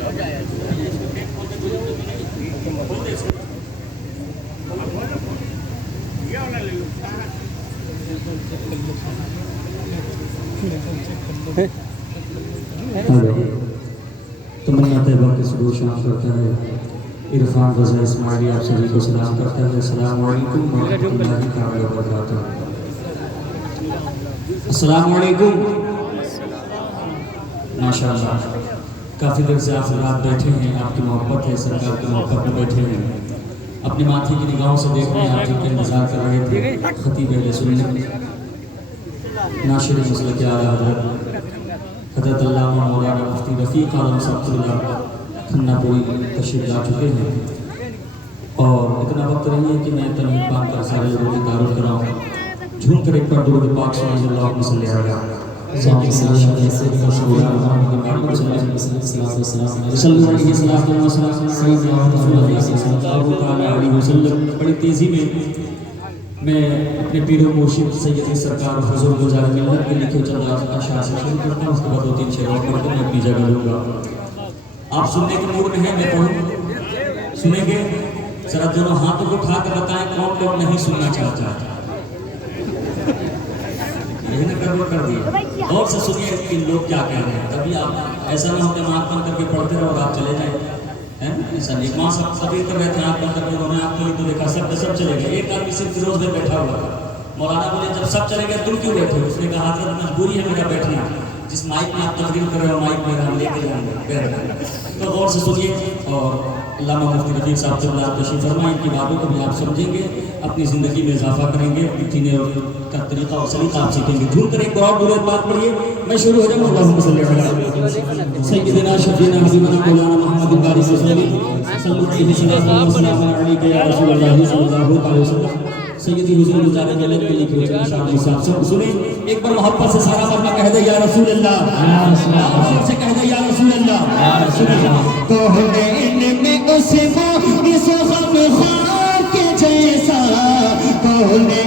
Hello तमन्ना तैयबा के सुबह शाम करता है। इरफान रज़ा इस्माइली आप सभी को सलाम करता है। अस्सलाम वालेकुम व रहमतुल्लाहि तआला व बरकातहू। अस्सलाम वालेकुम। माशाअल्लाह काफ़ी देर से आप रात बैठे हैं, आपकी मोहब्बत है, सरकार की मोहब्बत में बैठे हैं, अपनी माथे की निगाहों से देख रहे हैं, आप जिनका इंतजार कर रहे थे। खतीब अहले सुन्नत नाशिर मसलक आला हज़रत अल्लामा मौलाना मुफ्ती रफ़ीक आलम साहब खन्नापुरी तशरीफ़ ला चुके हैं और इतना वक्त नहीं है कि मैं तनवीर पाक कर सारे लोगों की तारीफ़ कराऊँ। झूम कर एक बार दुरूद पाक सल्लल्लाहु अलैहि वसल्लम बड़ी तेज़ी में मैं अपने पीर मुर्शिद सैयदी सरकार हुज़ूर गुज़ार मिल्लत के लिखे चंद अशआर से शुरू करता हूँ। उसके बाद 2-3 शेर और पढ़ कर मैं अपनी जगह लूँगा। आप सुनने के मूड में हैं, मैं पढ़ूँ? सुनेंगे? जरा दोनों हाथों को उठा कर बताएं कौन कौन नहीं सुनना चाहता। यही ना कर दिया। और से सुनिए कि लोग क्या कह रहे हैं, तभी आप ऐसा ना हो कि आँख बंद करके पढ़ते रहो और आप चले जाए, है ना? ऐसा नहीं। माँ सब तबीर कर रहे थे, आँख बंद करके उन्होंने आपके लिए तो देखा, सब चले गए। एक आदमी सिर्फ फिरोज में बैठा हुआ था। मौलाना बोले जब सब चले गए तुम क्यों बैठे? उसने कहा हज़रत मजबूरी है मेरा बैठना, जिस माइक में आप तकरीर कर रहे हो माइक मेरा हम लेके जाएंगे। तो गौर से सुनिए और अल्लामा मुफ्ती रफ़ीक साहब से तशरीफ़ फरमा, इनकी बातों को भी आप समझेंगे, अपनी ज़िंदगी में इजाफा करेंगे, जीने का तरीका और सलीका आप सीखेंगे। झूम कर एक बहुत बुरे बात पढ़िए, मैं शुरू हो जाऊँगा। अल्लाहुम्मा सल्ली अला सय्यिदिना शफ़ीना हबीबना मौलाना मुहम्मद बारिक सैयदी हुज़ूर गुज़ारे मिल्लत के लिखे शादी साहब से सुने। एक बार मोहब्बत से सारा मरना कह दे या रसूल अल्लाह, से कह दे या रसूल अल्लाह। तो में उसे वो इस गम ख़ार के जैसा, तो में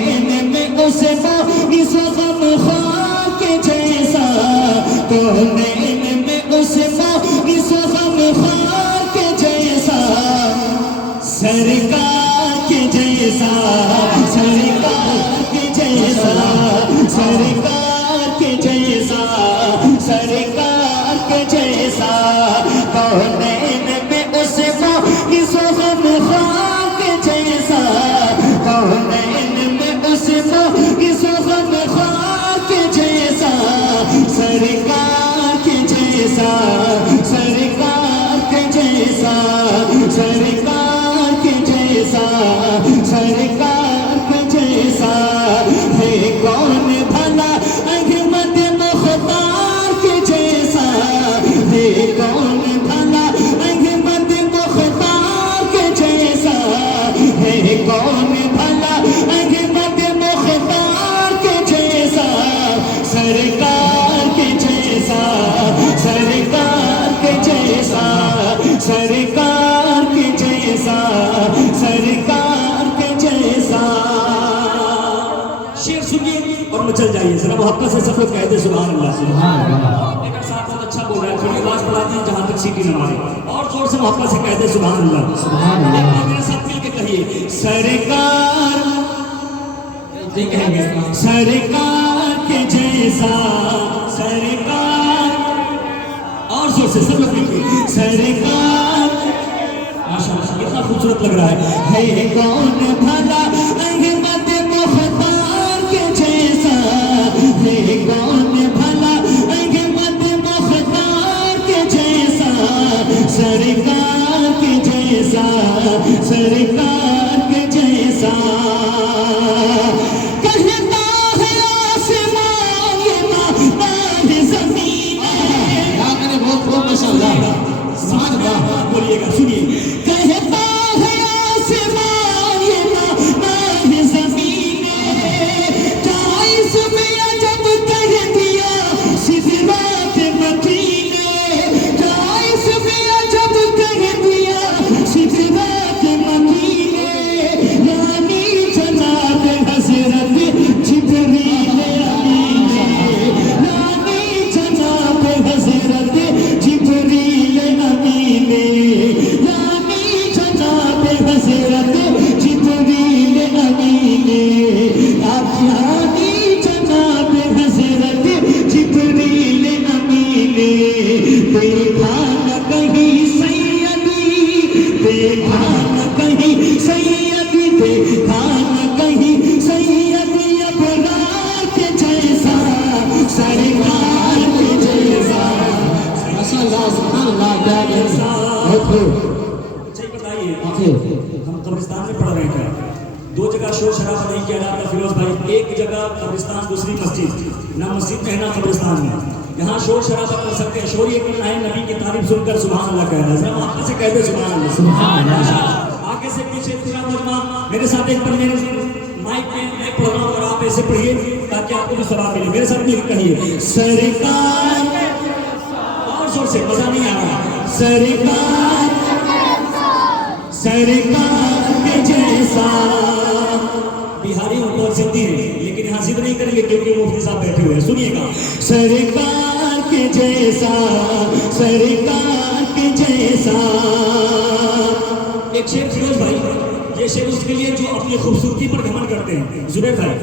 उसे वो इस गम ख़ार के जैसा, तो में उसे वो इस गम ख़ार के जैसा, सरकार के जैसा, सरकार के जैसा, सरकार के जैसा, सरकार के जैसा, कौनैन में उसे वो इस गम ख़ार के जैसा, कौनैन में उसे वो इस गम ख़ार के जैसा, सरकार के जैसा, सरकार के जैसा, सरकार के जैसा, सरकार के जैसा है कौन भला अहमद मुख्तार के जैसा, है कौन भला अहमद मुख्तार के जैसा, है कौन भला अहमद मुख्तार के जैसा, सरकार के जैसा, सरकार के जैसा, सरकार के जैसा, सरकार के जैसा। शेर सुनिए और मचल जाइए। जरा मोहब्बत से सब लोग कहते सुभान अल्लाह। सुभान अल्लाह। एक साथ बहुत अच्छा बोल रहा है, थोड़ी आवाज बढ़ा दी जहां तक सीटी न मारे, और जोर से मोहब्बत से कहते सुभान अल्लाह। सुभान अल्लाह। मेरे साथ मिलके कहिए सरकार, ये कहेंगे सरकार के जैसा, सरकार, और जोर से सब लोग लिखिए सरकार। माशाअल्लाह कितना खूबसूरत लग रहा है कौन भला अहमद मुख्तार के जैसा, है कौन भला अहमद मुख्तार के जैसा, सरकार के जैसा, सरकार के जैसा। कहता है आसमान ये माताह ज़मीन है, बहुत माशाअल्लाह समझ गया। बोलिएगा सुनिए। कहता है आसमान ये माताह ज़मीन है, ताइस में अजब कह दिया सिदरात मकीन है, ताइस में अजब कह दिया सिदरात मकीन है, यानी जनाब हज़रत जिब्रील अमीन है, यानी जनाब हज़रत जिब्रील अमीन देखा न कहीं सैयदी, देखा न कहीं सैयदी, देखा न कहीं सैयदी अबरार के जैसा, सरकार के जैसा। माशाअल्लाह सुभान अल्लाह, क्या जैसा। अच्छा बताइए, हम कब्रिस्तान में पढ़ रहे थे, दो जगह शोर शराबा नहीं किया जाता फिरोज भाई, एक जगह कब्रिस्तान दूसरी मस्जिद, ना मस्जिद में है ना कब्रिस्तान में, यहाँ शोर शराबा कर सकते हैं, शोर ये करना है नबी की तारीफ सुनकर सुभान अल्लाह कहना है, आपसे से कहते सुभान अल्लाह, सुभान अल्लाह। आगे से पीछे पूरा मजमा मेरे साथ एक पढ़ने माइक में मैं पढ़ रहा हूँ और आप ऐसे पढ़िए ताकि आपको भी सवाब मिले, मेरे साथ मिलकर कहिए सरकार, और जोर से, मजा नहीं आ रहा, सरकार, सरकार के जैसा। बिहारी और सिद्धि है लेकिन यहाँ जिद नहीं करेंगे क्योंकि मुफ्ती साहब बैठे हुए हैं, सुनिएगा। सरकार के जैसा, सरकार के जैसा। एक शेर फिरोज भाई, ये शेर उसके लिए जो अपनी खूबसूरती पर घमंड करते हैं, जुबैर भाई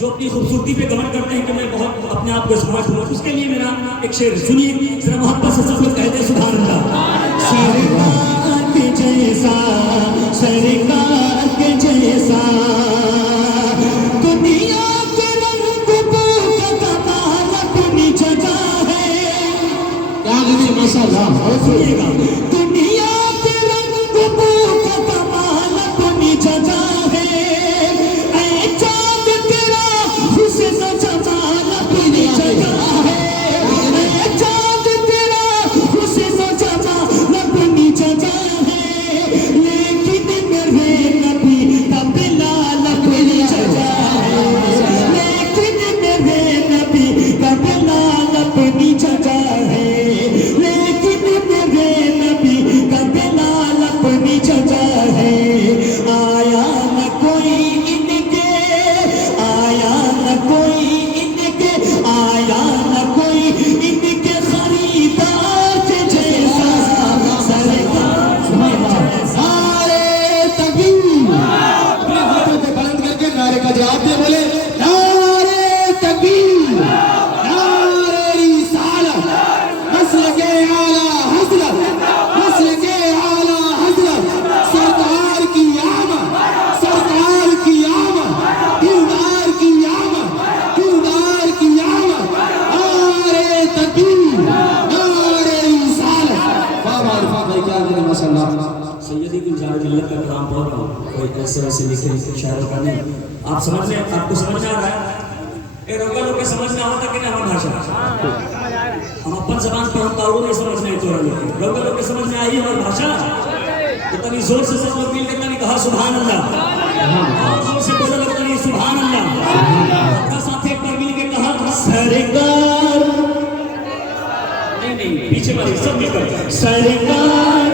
जो अपनी खूबसूरती पे घमंड करते हैं कि मैं बहुत अपने आप को स्मार्ट हूँ, उसके लिए मेरा एक शेर सुनिए जरा, मोहब्बत से सब लोग कहते हैं सुभान अल्लाह। सरकार के जैसा, सरकार के जैसा, दुनिया के रंग का कमाल अपनी जगह है, क्या लगे माशाअल्लाह, और सुनिएगा, दुनिया के रंग का कमाल अपनी जगह है, ऐ चाँद तेरा हुस्न जमाल अपनी जगह है, ऐ चाँद तेरा हुस्न जमाल अपनी जगह है, लेकिन मेरे नबी का बिलाल अपनी जगह है, लेकिन मेरे नबी का बिलाल अपनी जगह है, लेकिन मेरे नबी का बिलाल अपनी जगह है। आया न कोई इनके, आया न कोई इनके, आया न कोई इनके खरीदार के जैसा, सरकार नारे तकबीर, अपने हाथों को बुलंद करके नारे का जवाब दे, बोले नारे तकबीर, नारे रिसालत, नस्ल के आला हज़रत, नस्ल के आला हज़रत, सरकार की आमद, सरकार की आमद, दिलदार की आमद, दिलदार की आमद, नारे तकबीर, नारे रिसालत। वाह वाह इरफान भाई, क्या करें माशाअल्लाह। सैयदी गुलजार मिल्लत का कलाम पढ़ रहा हूँ, कोई ऐसे वैसे लिखे शायरों का नहीं, आप समझ में, आपको समझ आ रहा है, ये रोगा लोग के समझ में आता कि नहीं हमारी भाषा, हम अपन जबान पर हम ताऊ नहीं समझ नहीं, तो रोगा लोग के समझ में आई हमारी भाषा, तो तनी जोर से सब लोग मिल के तनी कहा सुभान अल्लाह, और जोर से बोला लोग तनी सुभान अल्लाह, अपना साथ एक बार मिल के कहा सरकार, नहीं पीछे वाली सब मिलकर सरकार,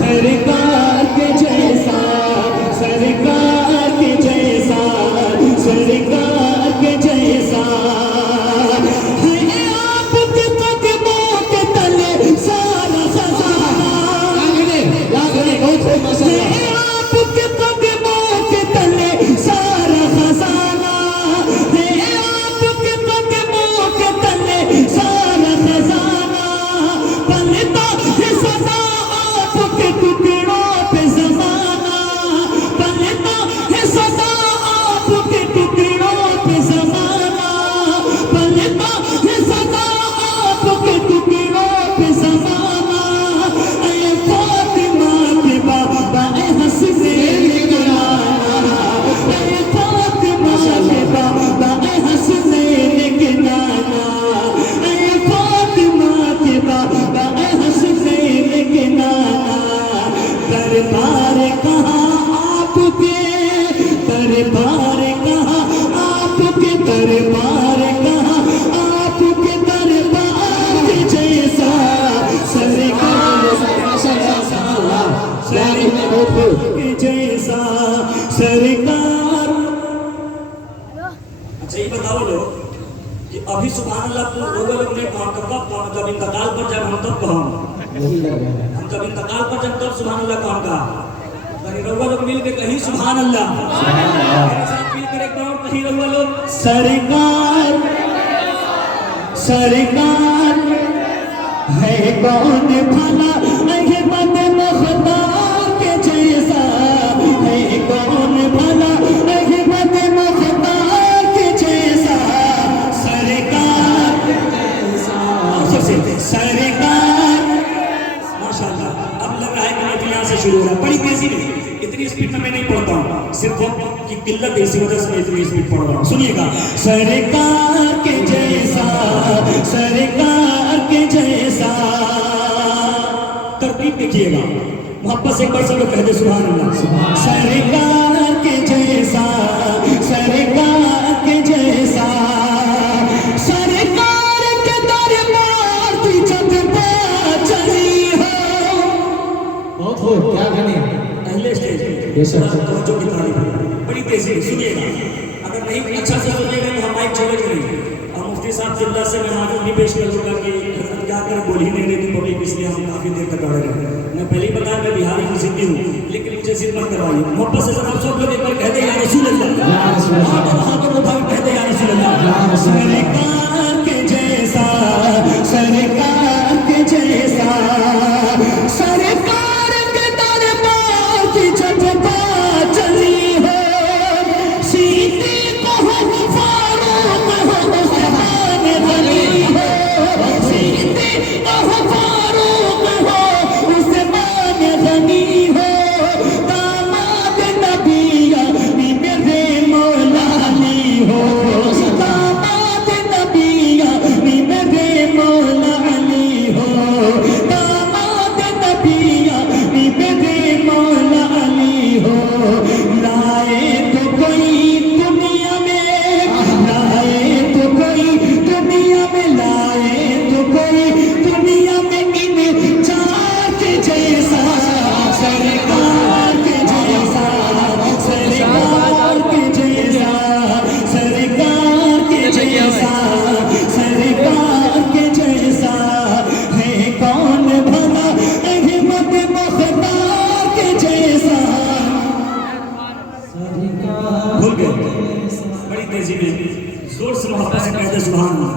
सरकार के जैसा, सरकार के जैसा, सरकार के जैसा, है आपके कदमों के तले सारा खजाना, है आपके कदमों के तले सारा खजाना, है आपके कदमों के तले सारा खजाना, पलता है सदा आपके टुकड़ों पे ज़माना, पलता है सदा आपके टुकड़ों पे ज़माना, पलता है सदा आपके टुकड़ों पे ज़माना, ऐ फातिमा के बाबा ऐ हसनैन के नाना, ऐ फातिमा के बाबा ऐ हसनैन के नाना, ऐ फातिमा के बाबा ऐ हसनैन के नाना, दरबार कहाँ आपके, दरबार कहाँ आपके, दरबार कहाँ आपके, दरबार के जैसा, सरकार के जैसा, सरकार। अच्छा ये बताओ लोग कि अभी सुभान अल्लाह लोग ने कहा, कब जब इंतकाल पर जब हम तब कहा, हम जब इंतकाल पर जब तब सुभान अल्लाह कहा, रउआ लोग मिल के कहीं सुभान अल्लाह, मेरे साथ मिल कर एक बार कहीं रउआ लोग सरकार, सरकार है कौन भला अहमद मुख्तार के जैसा, है कौन भला अहमद मुख्तार के जैसा, सरकार के जैसा, सबसे सरकार। माशाअल्लाह, अब लग रहा है कि मैं यहाँ से शुरू हो रहा है, बड़ी तेजी में, इतनी स्पीड में मैं नहीं पढ़ता हूँ, सिर्फ वक्त की किल्लत है, इसी वजह से मैं इतनी स्पीड पढ़ रहा हूँ। सुनिएगा, सरकार के जैसा, सरकार के जैसा, तरतीब देखिएगा, मोहब्बत से एक बार सब लोग कह दे सुभान अल्लाह। सरकार के जैसा, सरकार के जैसा, सरकार के दरबार की जब बात चली हो, बहुत हो क्या गाने पहले स्टेज जो की तारीफ बड़ी तेजी से सुनिएगा, अगर नहीं अच्छा से सुनिएगा तो हम माइक छोड़ेंगे नहीं। और मुफ्ती साहब जिल्ला से मैं मालूम भी पेश करूँगा कि क्या कर बोल ही नहीं रही थी पब्लिक, इसलिए हम काफ़ी देर तक अड़े रहे। मैं पहले ही बताया मैं बिहारी की जिद्दी हूँ, लेकिन मुझे जिद मत करवाइए। मोहब्बत से सब लोग एक बार कह दे या रसूल अल्लाह, हाँ तो उठा कह दे या रसूल अल्लाह। सरकार के जैसा, सरकार के जैसा, सरकार के दरबार की जब बात चली हो, सीधी हो फारूक हो उस्मान गनी हो, सीधी हो फारूक हो उस्मान गनी हो, दामाद नबी अली मेरे मौला अली हो, दामाद नबी अली मेरे मौला अली हो, दामाद नबी अली मेरे मौला अली हो। लाए तो कोई दुनिया में, लाए तो कोई दुनिया में, लाए तो कोई दुनिया में इन चार के जैसा, सरकार के जैसा, सरकार के जैसा, सरकार के जैसा, सरकार के जैसा, है कौन भला अहमद मुख्तार के जैसा। भूल गए, बड़ी तेजी में जोर से मोहब्बत से कहते सुभान अल्लाह।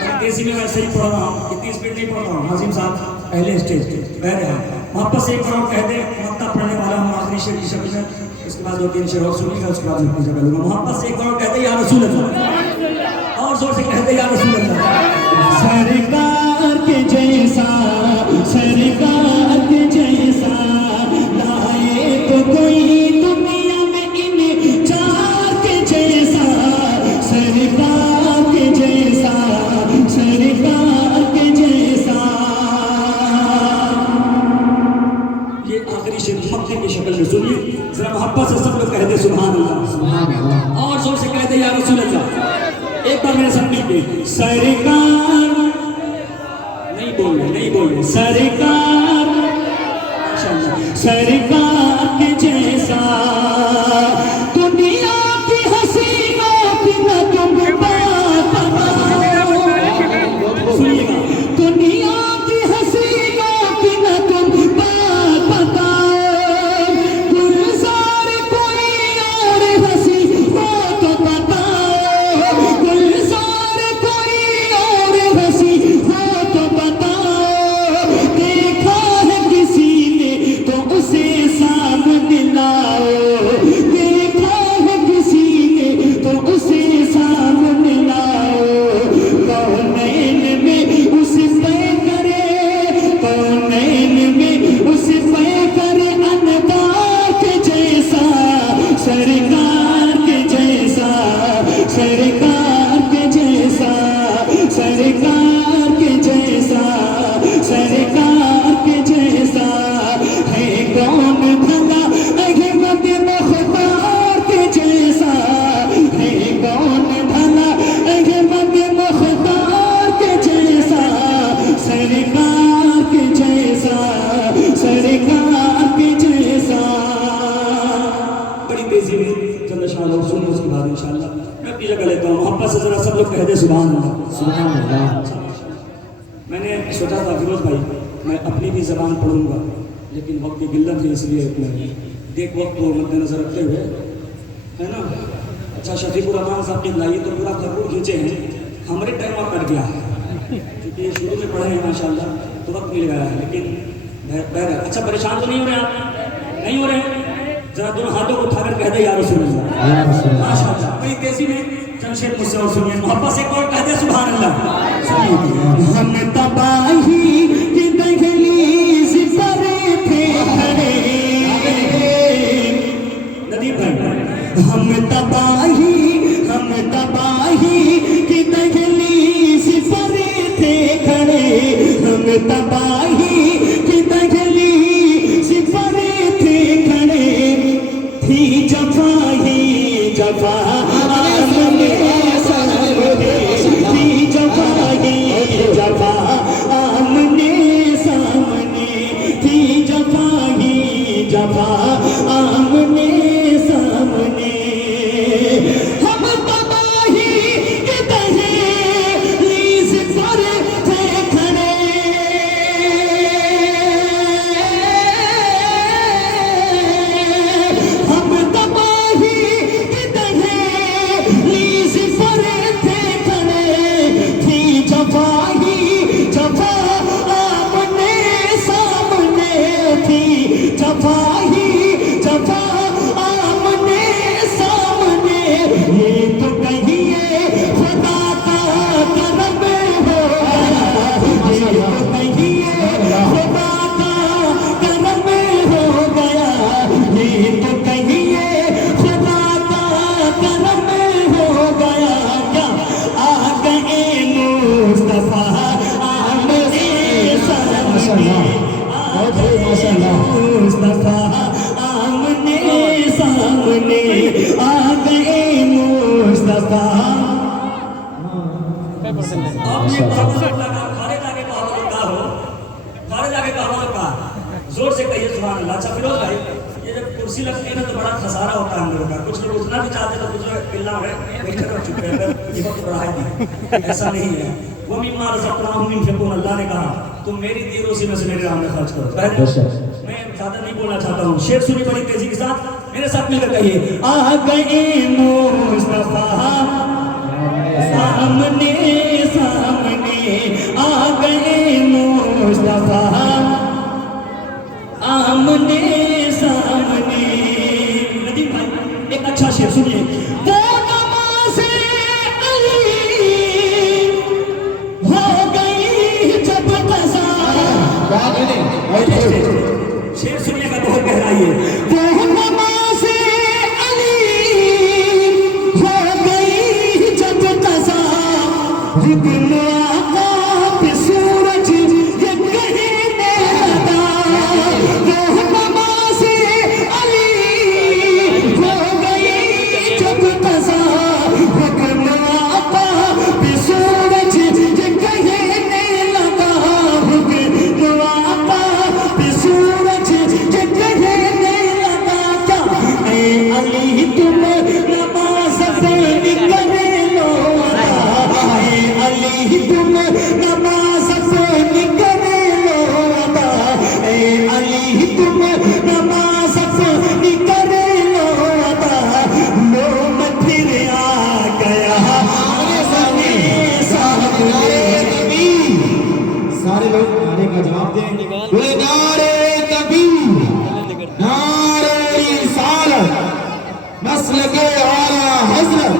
बड़ी तेजी में वैसे ही पढ़ रहा हूँ, इतनी स्पीड नहीं पढ़ रहा हूँ। नाजिम साहब पहले स्टेज कह रहे हैं, मोहब्बत से एक बार कह दे, मक्ता पढ़ने वाला हूँ आखिरी शेर की शक्ल में, उसके बाद 2-3 शेर और सुनिएगा, उसके बाद मैं जगह लूंगा। मोहब्बत से एक बार कह दे या रसूल अल्लाह, और जोर से कह दे या रसूल अल्लाह। सरकार के जैसा, सरकार के जैसा, लाए तो कोई दुनिया में इन चार के जैसा, सरकार के जैसा, सरकार के जैसा। ये आखिरी शेर मक्के की शक्ल में सुनिए, जरा मोहब्बत से सब लोग कह दे सुभान अल्लाह, और जोर से कह दे या रसूल अल्लाह। एक बार मेरे साथ मिलके, सरकार, नहीं बोल रहे, सरकार, सरकार के जैसा, दुनिया की हसीनों की न तुम बात बताओ, सुनिएगा, दुनिया की हसीनों की न तुम बात बताओ, गुलजार कोई और हंसी हो तो बताओ, गुलजार कोई और हंसी हो तो बताओ, देखा है किसी ने तो उसे सामने लाओ, देखा है किसी ने तो उसे सामने लाओ, कौनैन में उस पे करे, कौनैन में उस पे करे अनवार के जैसा, सरकार के जैसा, सरकार के जैसा, सरकार के जैसा, सरकार के जैसा, है कौन भला अहमद मुख्तार के जैसा, है कौन भला अहमद मुख्तार के जैसा, सरकार के जैसा, सरकार के जैसा। बड़ी तेजी में चंद शान और सुनिए, उसके बाद इंशाअल्लाह मैं अपनी जगह लेता हूँ। मोहब्बत से जरा सब लोग कह दे सुभान अल्लाह, सुभान अल्लाह। मैंने सोचा था फिरोज भाई मैं अपनी भी ज़बान पढ़ूंगा, लेकिन वक्त की किल्लत है, इसलिए मैं देख वक्त को मद्देनजर रखते हुए, है ना। अच्छा, शफीकुर रहमान साहब के लाइए तो पूरा भरपूर खींचे हैं, हमारे टाइम कट गया है, ये शुरू में पढ़े हैं माशाल्लाह, तो वक्त मिल गया है, लेकिन बहरहाल अच्छा परेशान तो नहीं हो रहे आप? नहीं हो रहे हैं? जरा दोनों हाथों को उठाकर कह दे या रसूल अल्लाह, माशाल्लाह। बड़ी तेजी में जमशेद मुझसे और सुनिए, मोहब्बत से कोई कह दे सुभान अल्लाह। सुनिए, हम तबाही की दहलीज पर थे खड़े, नदीम भाई हम तबाही की दहलीज पर थे खड़े, हम तबाही की दहलीज पर थे खड़े, थी जफा ही जफा आमने सामने, थी जफा ही जफा आमने सामने, थी जफा ही जफा आमने सामने, हम तबाही के दहलीज पर थे खड़े, हम तबाही के दहलीज पर थे खड़े, थी जफा ही जफा आमने सामने, थी जफा ही जफा आमने सामने, ये तो कहिए खुदा का करम होगा, ये तो कहिए खुदा का करम हो गया, ये तो कहिए खुदा का करम हो गया, क्या आ गए मुस्तफा आमने सामने, मुस्तफा आमने सामने, आ गए मुस्तफा। आपने खारिज आगे का हो, खारिज आगे का हो, जोर से कहिए सुभान अल्लाह। अच्छा फिरोज भाई, ये जब कुर्सी लगती है ना तो बड़ा खसारा होता है हम लोगों का, कुछ लोग उठना भी चाहते हैं तो कुछ लोग पिल्ला है बैठे रह चुके हैं, ये वक्त बढ़ाए दी, ऐसा नहीं है। वो मिम्मा रज़क़नाहुम युनफ़िक़ून, अल्लाह ने कहा तुम मेरी दी रोज़ी में से मेरे राह में खर्च करो। मैं ज्यादा नहीं बोलना चाहता हूँ, शेर सुनिए बड़ी तेजी के साथ, मेरे साथ मिलकर कहिए, आ गए मुस्तफा सामने सामने, आ गए मुस्तफा आमने सामने। नदीम भाई एक अच्छा शेर सुनिए, वो नमाज़े अली हो गई जब कज़ा, शेर सुनिएगा बहुत गहराई है। वो नमाज़े अली हो गई जब कज़ा, रुकन आका पे सूरज ये कहने लगा, वो नमाज़े अली हो गई जब कज़ा, रुकन आका पे सूरज ये कहने लगा, रुकन आका पे सूरज ये कहने लगा, क्या ऐ अली तुम नमाज़ अपनी करे लो अदा, ऐ अली तुम नमाज़ अपनी करे लो अदा, ऐ अली तुम नमाज़ अपनी करे लो अदा, लो मैं फिर आ गया सामने सामने। सारे लोग नारे का जवाब दें, बोले नारे तकबीर, नारे रिसालत, मसलके आला हज़रत,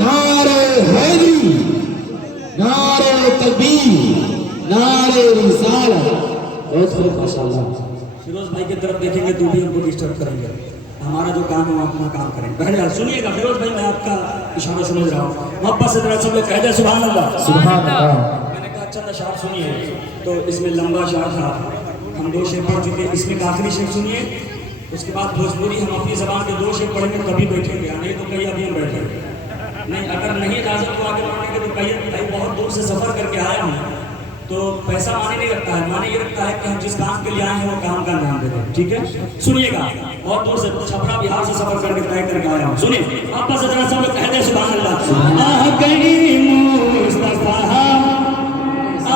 नारे हैदरी, नारे तकबीर, नारे रिसालत। बहुत खूब माशाअल्लाह। फिरोज भाई की तरफ देखेंगे तो भी हमको डिस्टर्ब करेंगे, हमारा जो काम है वो अपना काम करें। बहरहाल सुनिएगा फिरोज भाई, मैं आपका इशारा समझ रहा हूँ, मोहब्बत से जरा सब लोग कह दे सुभान अल्लाह। मैंने कहा चंद अशार सुनिए, तो इसमें लंबा अशार था, हम 2 शेर पढ़ चुके, इसमें का आखिरी शेर सुनिए, उसके बाद भोजपुरी हम अपनी जबान के 2 शेर पढ़ेंगे तभी बैठेंगे, नहीं तो कहीं अभी हम बैठेंगे नहीं, अगर नहीं इजाजत तो आगे बढ़ने के तो कहीं भाई बहुत दूर से सफर करके आया हूँ, तो पैसा माने नहीं रखता है, माने ये रखता है कि हम जिस काम के लिए आए हैं वो काम का नाम देते हैं, ठीक है। सुनिएगा, बहुत दूर से छपरा बिहार से सफर करके तय करके आया हूँ, सुनिए आपस से जरा सब लोग कह दे सुभान अल्लाह। आ गई मुस्तफा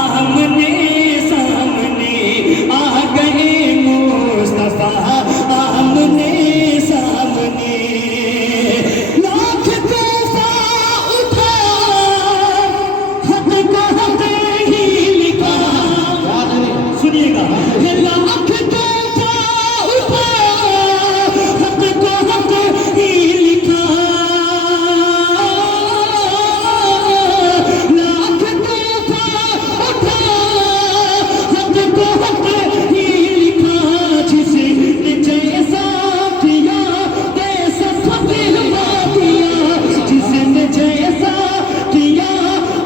आमने सामने, आ गए मुस्तफा आमने सामने, लाख तोहफा उठा हक को हक ही सुनिएगा। लाख तोहफा उठा, हक को हक ही लिखा। लाख तोहफा उठा, हक को हक ही लिखा। जिसने जैसा किया वैसा फतेहा दिया। जिसने जैसा किया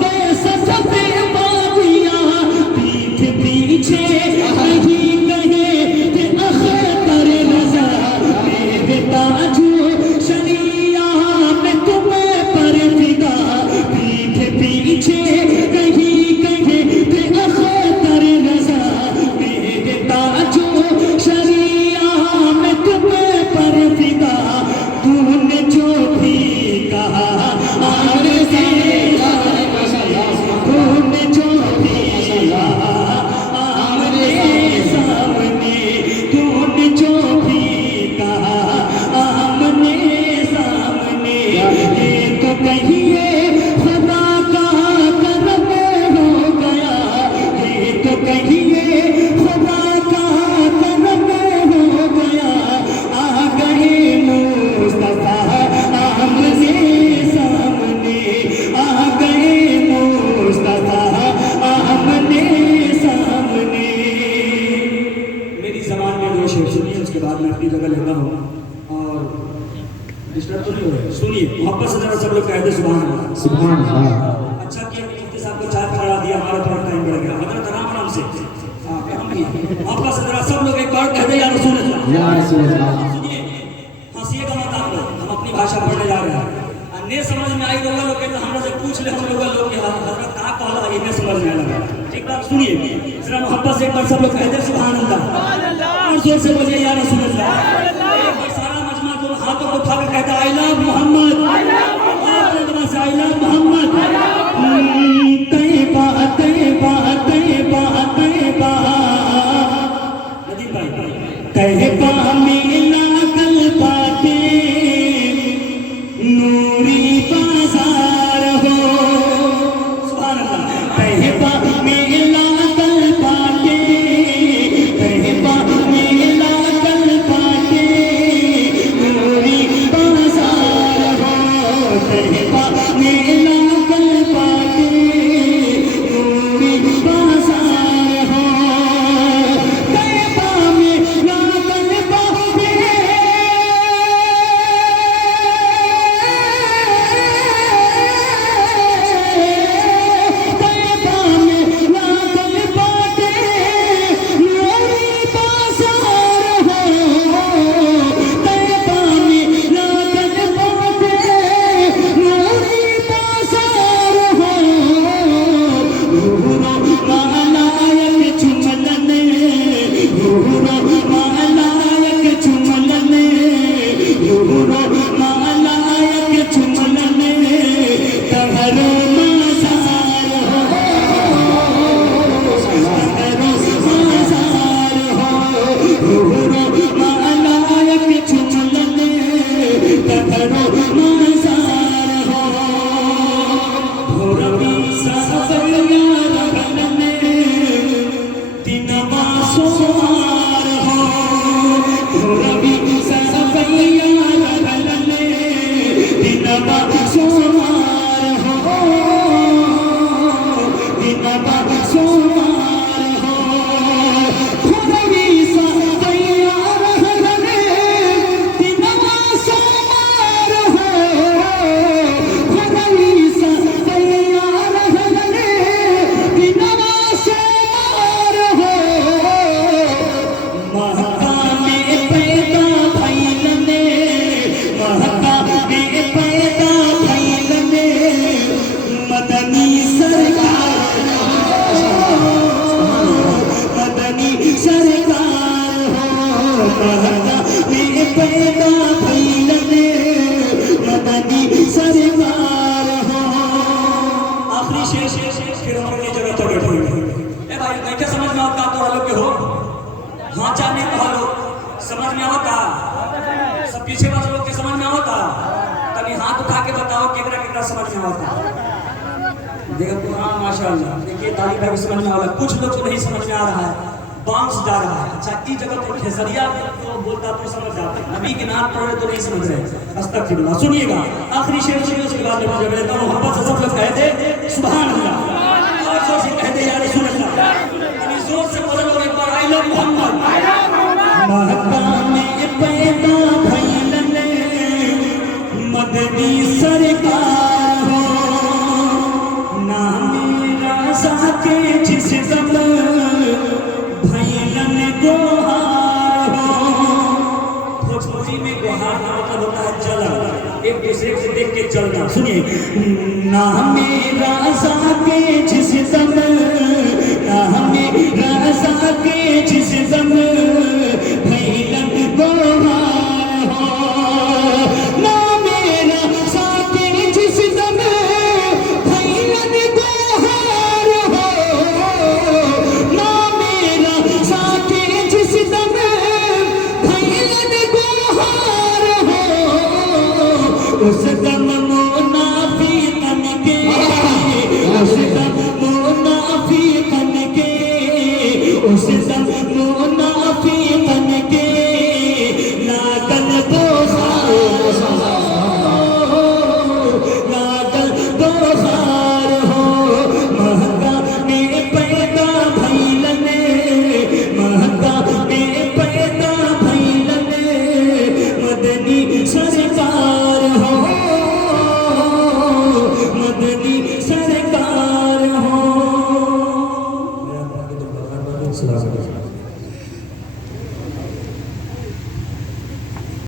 वैसा फतेहा दिया। पीठ पीछे नहीं कहे कि अख्तर रज़ा, मेरे ताजो शरिया में तुम्हें पर फिदा। पीठ पीछे नहीं कहे कि अख्तर रज़ा, मेरे ताजो शरिया में तुम्हें पर फिदा। तूने जो भी कहा आने से, तूने जो भी कहा आमने सामने। तूने जो भी कहा आमने सामने। ये तो कहिए खुदा का करम हो गया। ये तो कहिए खुदा का करम हो गया। आ गए मुस्तफा आमने सामने। आ गए मुस्तफा आमने सामने। मेरी ज़बान में दो शेर सुनिए, उसके बाद मैं अपनी जगह लेता हूँ। और डिस्टर्ब तो नहीं हो रहे? सुनिए मोहब्बत से जरा सब लोग कहते सुभान अल्लाह। सुभान अल्लाह। अच्छा किया कि मुफ्ती साहब को चाय पिला दिया, हमारा थोड़ा टाइम बढ़ गया। हजरत आराम से मोहब्बत से जरा सब लोग एक बार कह दे या रसूल अल्लाह। या रसूल अल्लाह। सुनिए, हंसिएगा मत आप लोग, हम अपनी भाषा पढ़ने जा रहे हैं। ने समझ में आई होगा लोग कहते हमरा से पूछ ले, हम लोग के हजरत कहाँ कहला इन्हें समझ में आएगा। एक बात सुनिए जरा मोहब्बत से एक बार सब लोग कह दे सुभान अल्लाह। और जोर से बोलिए या रसूल अल्लाह। एक बार सारा मजमा को हाथों को उठा के कहता I love Mohammad, I love Mohammad. तैयबा तैयबा तैयबा तैयबा। नदीम भाई तैयबा में लागल बाटे नूरी बाजार हो। सुभान अल्लाह। तैयबा में लागल बाटे, तैयबा में लागल बाटे नूरी बाजार हो। तैयबा में लागल बाटे नूरी बाजार हो। तैयबा में लागल बाटे, तैयबा में लागल बाटे नूरी बाजार हो। तैयबा में लागल बाटे नूरी बाजार हो। रूरो मालायक चुमलन, रूरो मालायक चुमलन, रूरो मालायक चुमलन। तहरो मजार हो, तहरो मजार हो। रूरो मालायक चुमलन, तहरो मजार हो। भोरवी सफैया रगलन, दिनवा सोमार हो। भोरवी सफैया रगलन, दिनवा सोमार हो। दिनवा सोमार हो। भोरवी सफैया रगलन, दिनवा सोमार हो। भोरवी सफैया रगलन, दिनवा सोमार हो। महका में पैदा भइलने, महका में पैदा भइलने मदनी सरकार हो। मदनी सरकार हो। महका में पैदा भइलने मदनी सरकार हो। आखिरी शेर फिर हम अपनी जगह पर बैठे। ए भाई नहीं क्या समझ में आता तो वालों के हो हाँ जाने को लोग समझ में आता, सब पीछे वाले लोग के समझ में आता। तभी हाथ उठा के बताओ केकरा केकरा समझ में आता। देखो कुरान माशाल्लाह, देखिए ताली भाई समझ में आ रहा है, कुछ लोग को नहीं समझ में आ रहा है। बांस जा रहा है। अच्छा इस जगह पर खेसरिया तो बोलता तो समझ जाते हैं, नबी के नाम पढ़े तो नहीं समझ रहे। अस्तगफिरुल्लाह। सुनिएगा आखिरी शेर सुनिए, उसके बाद मैं जब लेता हूँ मोहब्बत से सब लोग कह दे सुभान अल्लाह, और जोर से कह दे या रसूल अल्लाह, अभी जोर से बोलो एक बार आई लव मोहम्मद। महबा में पैदा भइलन मदनी सरकार हो, नाम राजा के जिस दम भइलन गोहार हो। भोजपुरी में गोहार का मतलब होता है जलन, एक दूसरे को देख के चलना। सुनिए नाम राजा के जिस दम, नाम राजा के जिस दम भइलन गोहार हो, नाम राजा के जिस दम भइलन गोहार हो, नाम राजा के जिस दम भइलन गोहार हो। उस दम मुनाफिकन के, उस दम मुनाफिकन के, उस दम